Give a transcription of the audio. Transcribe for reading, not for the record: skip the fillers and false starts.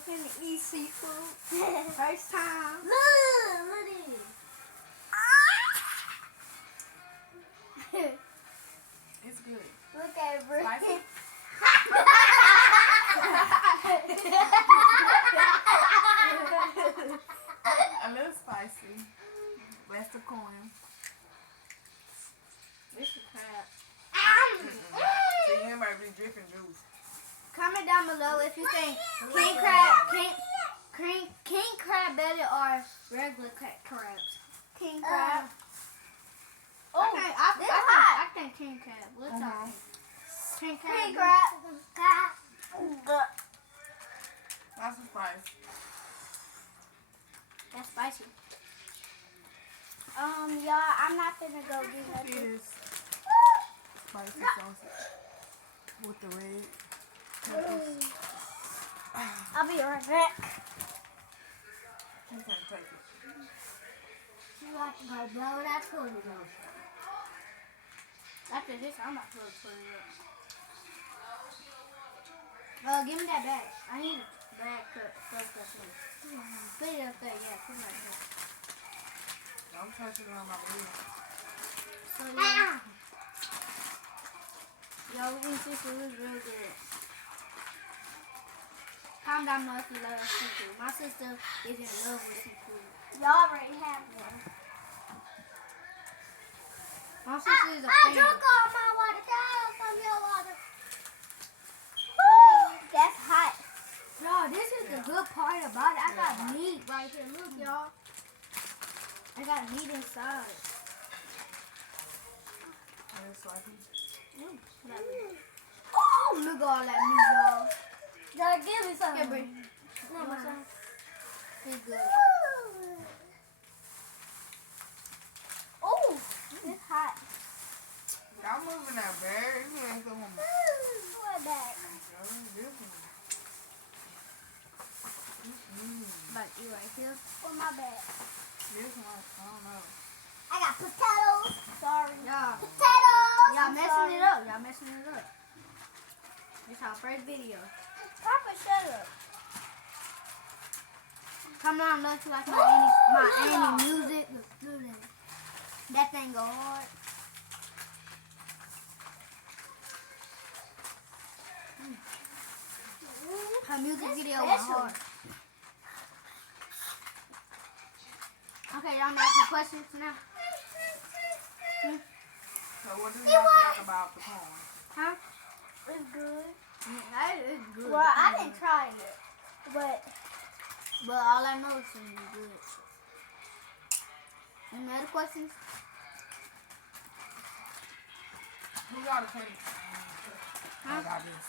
finna eat seafood. First time. Look it. It's good. Look at Brittany. Spicy? A little spicy. Rest of corn. This is crab. So you might be dripping juice. Comment down below if you think king crab better or regular crabs. King crab. I think king crab. What's up? King crab. King crab. Lots of spice. That's spicy. Y'all, I'm not finna go get It nothing. is spicy sausage with the red peppers. I'll be right back. You can't take it. You got to go blow that food. After this, I'm about to put it up. Give me that bag. I need a bag cut. Put it up there, yeah. Put it right there. Don't touch it on my bread. So, yeah. Yo, we eat seafood. It's real good. Comment down below if you love seafood. My sister is in love with seafood. Y'all already have one. My sister is a I fan. drunk all my water. Can I have some of your water? Woo, that's hot. Y'all, this is the good part about it. I got meat right here. Look, y'all. I got meat inside. It's spicy. Oh, look at all that meat, y'all. Y'all give me some. Here, Brie. No, my son. It's good. Oh, it's hot. Y'all moving that bad. You ain't the one. What that? This one. But you right here. On my back. This one, I don't know. I got potatoes. Sorry. Y'all. Potatoes. Y'all messing it up. Y'all messing it up. It's our first video. Papa, shut up. Come on, look like my Annie music. Let's do that. That thing go hard. Her music video was hard. Okay, y'all know some questions now. So what do y'all think about the corn? Huh? It's good. That is good. Well, I didn't try it, but all I know is it's good. Any other questions? Who got a cake? Huh? I got this.